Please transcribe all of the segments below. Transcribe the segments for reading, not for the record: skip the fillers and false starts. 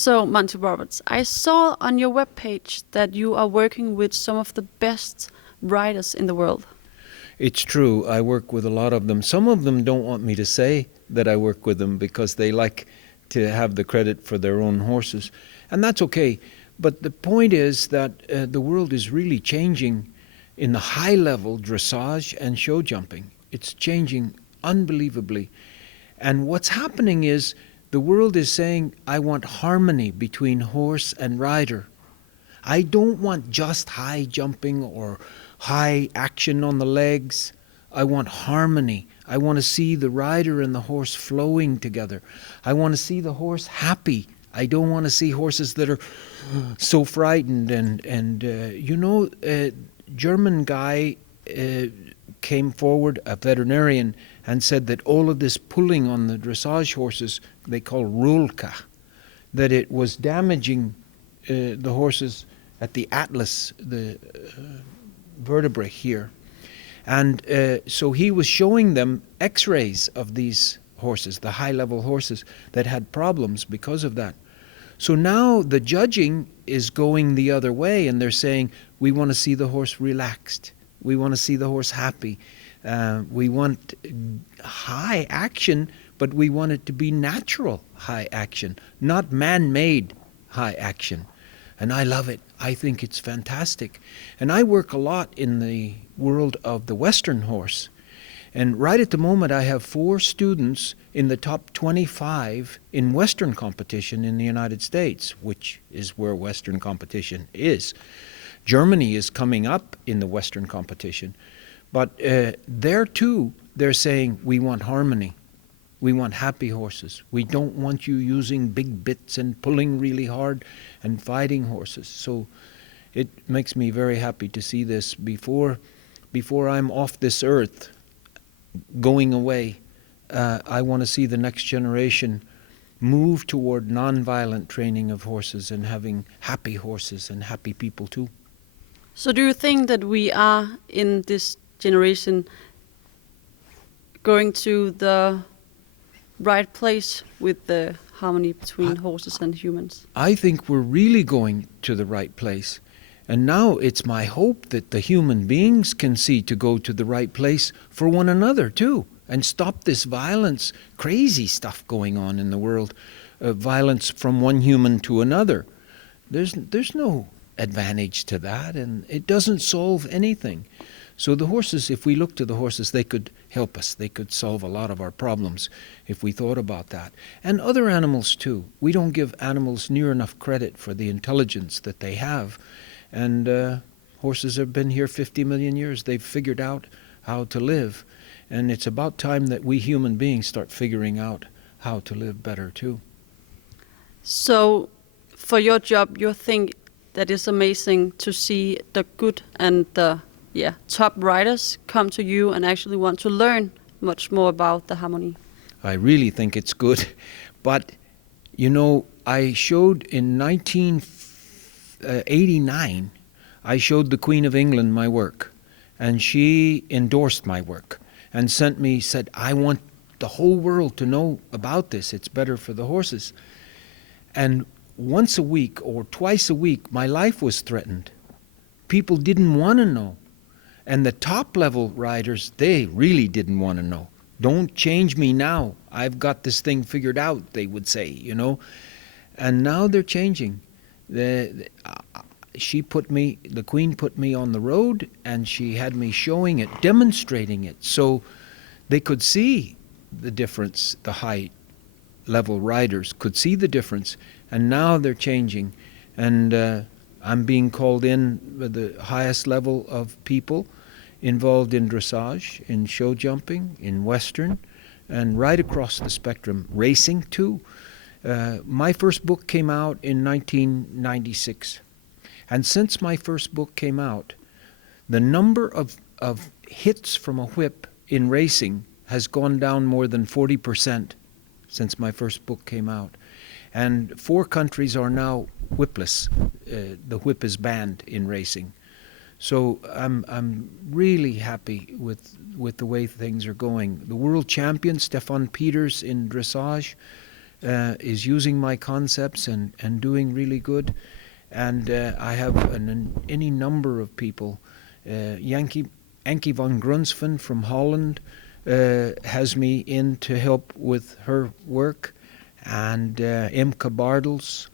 So, Monty Roberts, I saw on your webpage that you are working with some of the best riders in the world. It's true. I work with a lot of them. Some of them don't want me to say that I work with them because they like to have the credit for their own horses. And that's okay. But the point is that the world is really changing in the high-level dressage and show jumping. It's changing unbelievably. And what's happening is the world is saying, I want harmony between horse and rider. I don't want just high jumping or high action on the legs. I want harmony. I want to see the rider and the horse flowing together. I want to see the horse happy. I don't want to see horses that are so frightened. German guy came forward, a veterinarian, and said that all of this pulling on the dressage horses, they call Rulka, that it was damaging the horses at the atlas, the vertebrae here. And so he was showing them x-rays of these horses, the high-level horses that had problems because of that. So now the judging is going the other way, and they're saying, we want to see the horse relaxed. We want to see the horse happy. We want high action, but we want it to be natural high action, not man-made high action. And I love it. I think it's fantastic. And I work a lot in the world of the Western horse. And right at the moment, I have 4 students in the top 25 in Western competition in the United States, which is where Western competition is. Germany is coming up in the Western competition. But there too, they're saying, we want harmony. We want happy horses. We don't want you using big bits and pulling really hard and fighting horses. So it makes me very happy to see this before I'm off this earth, going away. I want to see the next generation move toward nonviolent training of horses and having happy horses and happy people too. So do you think that we are in this generation going to the right place with the harmony between horses and humans? I think we're really going to the right place. And now it's my hope that the human beings can see to go to the right place for one another too, and stop this violence, crazy stuff going on in the world, violence from one human to another. There's no advantage to that, and it doesn't solve anything. So the horses, if we look to the horses, they could help us. They could solve a lot of our problems if we thought about that. And other animals too. We don't give animals near enough credit for the intelligence that they have. And horses have been here 50 million years. They've figured out how to live. And it's about time that we human beings start figuring out how to live better too. So for your job, you think that it's amazing to see the good and the top riders come to you and actually want to learn much more about the harmony? I really think it's good. But, I showed in 1989, I showed the Queen of England my work. And she endorsed my work and said, I want the whole world to know about this. It's better for the horses. And once a week or twice a week, my life was threatened. People didn't want to know. And the top-level riders, they really didn't want to know. Don't change me now. I've got this thing figured out, they would say, And now they're changing. The Queen put me on the road, and she had me showing it, demonstrating it, so they could see the difference. The high-level riders could see the difference, and now they're changing. And I'm being called in with the highest level of people involved in dressage, in show jumping, in Western, and right across the spectrum, racing too. My first book came out in 1996. And since my first book came out, the number of hits from a whip in racing has gone down more than 40% since my first book came out. And 4 countries are now whipless. The whip is banned in racing. So I'm really happy with the way things are going. The world champion, Stefan Peters in dressage, is using my concepts and doing really good. And I have any number of people. Ankie van Grunsven from Holland has me in to help with her work, and Imke Bardels,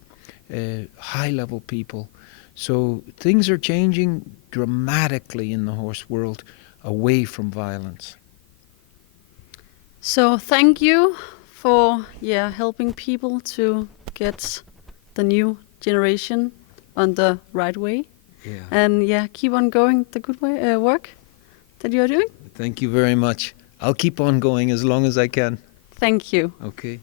high-level people. So things are changing dramatically in the horse world away from violence. So thank you for helping people to get the new generation on the right way. Yeah. And keep on going the good way work that you're doing. Thank you very much. I'll keep on going as long as I can. Thank you. Okay.